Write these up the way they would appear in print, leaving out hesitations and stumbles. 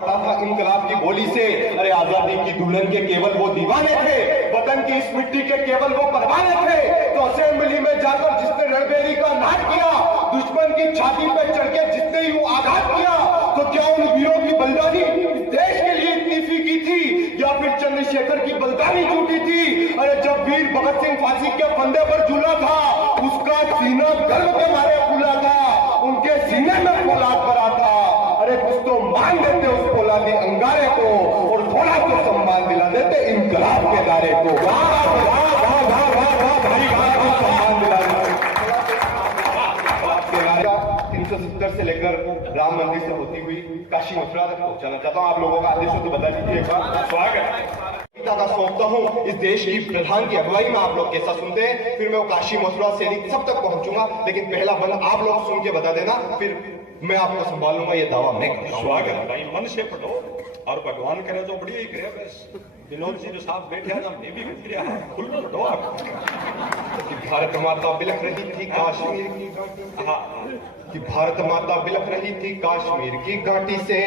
पड़ा था इनकलाब की बोली से। अरे आजादी की दुल्हन के केवल वो दीवाने थे, वतन की इस मिट्टी के केवल वो परवाने थे। तो असेंबली में जाकर जिसने रणबेरी का नाट किया, दुश्मन की छाती पे चढ़ के जिसने यूं आघात किया, तो क्या उन वीरों की बलिदानी देश के लिए इतनी फीकी थी, या फिर चंद्रशेखर की बलिदानी झूठी थी? अरे जब वीर भगत सिंह फांसी के फंदे पर झूला था, उसका सीना गर्व के मारे फूला था, उनके सीने में फौलाद भरा था। अरे कुछ तो मान देते उस फौलादी अंगारे को, और थोड़ा तो सम्मान दिला देते इनकलाब के दारे को। सम्मान दिला देते 370 से लेकर राम मंदिर से होती हुई काशी मथुरा तक पहुंचाना चाहता हूँ। आप लोगों का आदेश हो तो बता दीजिए एक बार। स्वागत का सौंपता हूँ इस देश की प्रधान की अगुवाई में। आप लोग कैसा सुनते हैं, फिर मैं वो काशी मथुरा से सब तक पहुंचूंगा, लेकिन पहला बंद आप लोग सुन के बता देना, फिर मैं आपको संभालूंगा। ये दावा मैं स्वागत भाई, मन से पढ़ो और भगवान करे तो बढ़िया ही करे। बस विनोद जी जो साथ बैठे हैं ना, मैं भी खुल पढ़ो आप। भारत माता बिलख रही थी काश्मीर की घाटी, कि भारत माता बिलख रही थी काश्मीर की घाटी से,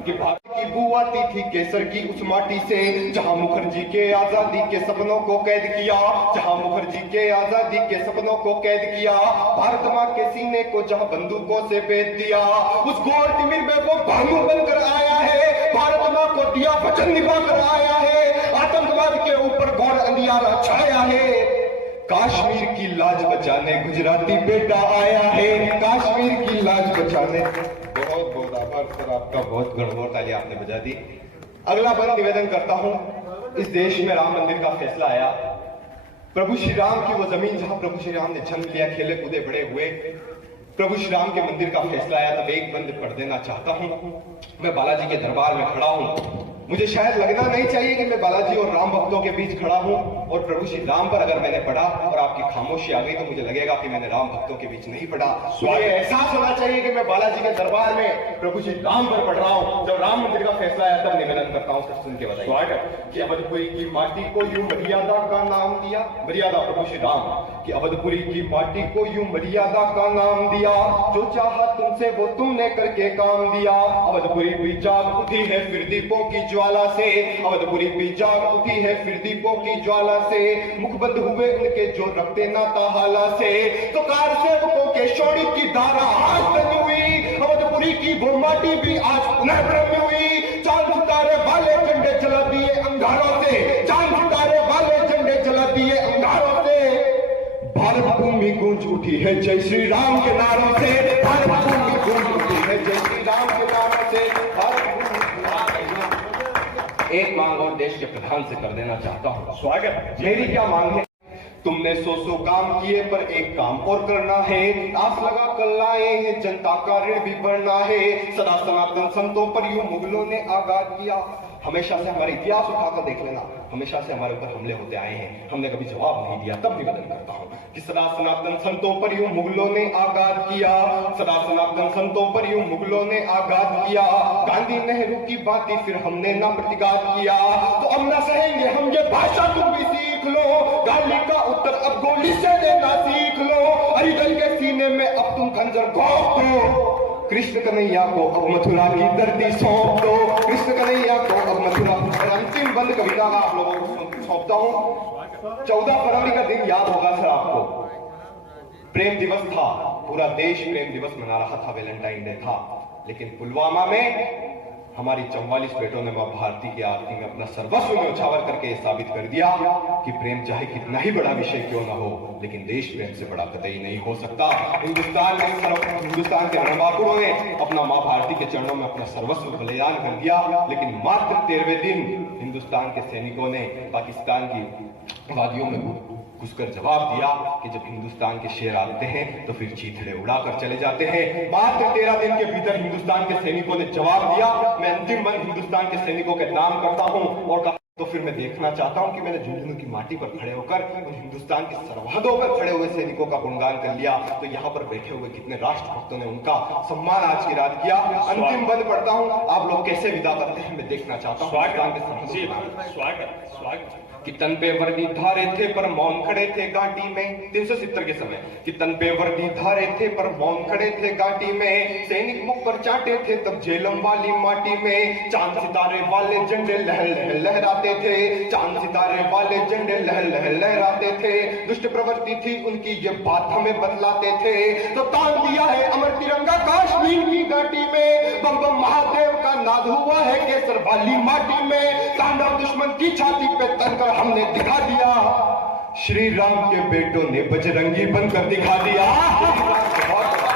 कि भारत की बू आती थी केसर की उस माटी से, जहां मुखर्जी के आजादी के सपनों को कैद किया, जहां मुखर्जी के आजादी के सपनों को कैद किया, भारत माँ के सीने को जहां बंदूकों से बेच दिया, उस गोर तिमिर में वो भानु बनकर आया है, भारत माँ को दिया वचन निभा कर आया है, आतंकवाद के ऊपर घोर अंधियारा छाया है, कश्मीर की लाज बचाने गुजराती बेटा आया है, कश्मीर की लाज बचाने। बहुत बहुत आभार सर आपका, बहुत गणगौर ताली आपने बजा दी। अगला बंद निवेदन करता हूं, इस देश में राम मंदिर का फैसला आया, प्रभु श्री राम की वो जमीन जहां प्रभु श्री राम ने जन्म लिया, खेले कूदे बड़े हुए, प्रभु श्री राम के मंदिर का फैसला आया, तब एक बंद पढ़ देना चाहता हूं। मैं बालाजी के दरबार में खड़ा हूं, मुझे शायद लगना नहीं चाहिए कि मैं बालाजी और राम भक्तों के बीच खड़ा हूं, और प्रभु श्री राम पर अगर मैंने पढ़ा और आपकी खामोशी आ गई तो मुझे लगेगा कि मैंने राम भक्तों के बीच नहीं पढ़ा। मुझे एहसास होना चाहिए कि मैं बालाजी के दरबार में प्रभु श्री राम पर पढ़ रहा हूं। जब राम मंदिर का फैसला आया तब निवेदन करता हूं, सब सुन के बताइए। स्वागत कि अवधपुरी की माटी को यूं मर्यादा का नाम दिया, मर्यादा प्रभु श्री राम कि अवधपुरी की माटी को यूं मर्यादा का नाम दिया, जो चाहा तुमसे वो तुमने करके काम दिया, अवधपुरी भी जाग उठी है फिर दीपों की ज्वाला से, अवधपुरी भी जाग उठी है फिर दीपों की ज्वाला से, मुख बंद हुए उनके जो रखते नाता हाला से, तो कार सेवकों के शोणी की धारा आज बनी हुई, अवधपुरी की वो माटी भी आज पुनः ब्रह्म हुई, चांद सितारे वाले झंडे जला दिए अंगारों से, चांद सितारे वाले झंडे जला दिए अंगारों से, भारत भूमि गूंज उठी है जय श्री राम के नारों से, भारत भूमि गूंज उठी है जय श्री राम के नारों से, भारत भूमि। एक मांग और देश के प्रधान से कर देना चाहता हूं। स्वागत मेरी क्या मांग है? तुमने सौ काम किए पर एक काम और करना है, आस लगा कर लाए हैं जनता का ऋण भी भरना है, सदा सनातन संतों पर यूं मुगलों ने आघात किया, हमेशा से हमारा इतिहास उठाकर देख लेना, हमेशा से हमारे ऊपर हमले होते आए हैं, हमने कभी जवाब नहीं दिया। तब निवेदन करता हूं कि सदा सनातन संतों पर यूं मुगलों ने आघात किया, सदा सनातन संतों पर यूं मुगलों ने आघात किया, गांधी नेहरू की बातें फिर हमने ना प्रतिघात किया, तो अब ना सहेंगे हम ये भाषा तुम भी सीख लो, गाली का उत्तर अब गोली से देना सीख लो, हरिदल के सीने में अब तुम खंजर घोंप दो, कृष्ण कन्हैया को अब मथुरा की धरती सौंप दो, कृष्ण कन्हैया को अब मथुरा। और अंतिम बंद कविता का आप लोगों को सौंपता हूं। 14 फरवरी का दिन याद होगा सर आपको, प्रेम दिवस था, पूरा देश प्रेम दिवस मना रहा था, वैलेंटाइन डे था, लेकिन पुलवामा में हमारी 44 बेटों ने मां भारती की आरती में अपना सर्वस्व न्यौछावर करके साबित कर दिया कि प्रेम चाहे कितना ही बड़ा विषय क्यों ना हो, लेकिन देश प्रेम से बड़ा कतई नहीं हो सकता। हिंदुस्तान के रणबांकुरों ने अपना मां भारती के चरणों में अपना सर्वस्व बलिदान कर दिया, लेकिन मात्र 13वें दिन हिंदुस्तान के सैनिकों ने पाकिस्तान की वादियों में घुसकर जवाब दिया कि जब हिंदुस्तान के शेर आते हैं तो फिर चीथड़े उड़ाकर चले जाते हैं। मात्र 13 दिन के भीतर हिंदुस्तान के सैनिकों ने जवाब दिया। मैं अंतिम बंद हिंदुस्तान के सैनिकों के नाम करता हूं और तो फिर मैं देखना चाहता हूं कि मैंने झुंझुनू की माटी पर खड़े होकर उन हिंदुस्तान की सरहदों पर खड़े हुए सैनिकों का गुणगान कर लिया, तो यहाँ पर बैठे हुए कितने राष्ट्रभक्तों ने उनका सम्मान आज की रात किया। अंतिम बंद पढ़ता हूँ, आप लोग कैसे विदा करते हैं मैं देखना चाहता हूँ। स्वागत स्वागत स्वागत। कि तन पे वर्दी धारे थे पर मौन खड़े थे घाटी में 370 के समय कि तन पे वर्दी धारे थे पर मौन खड़े थे घाटी में सैनिक मुख पर चाटे थे तब झेलम वाली माटी में चांद सितारे वाले झंडे लहराते थे चांद सितारे वाले झंडे लहराते थे दुष्ट प्रवृत्ति थी उनकी ये बात हमें बतलाते थे तो तान दिया है अमर तिरंगा कश्मीर की घाटी में बम बम महादेव का नाद हुआ है केसर वाली माटी में तांडव दुश्मन की छाती पे तनकर हमने दिखा दिया श्री राम के बेटों ने बजरंगी बनकर दिखा दिया।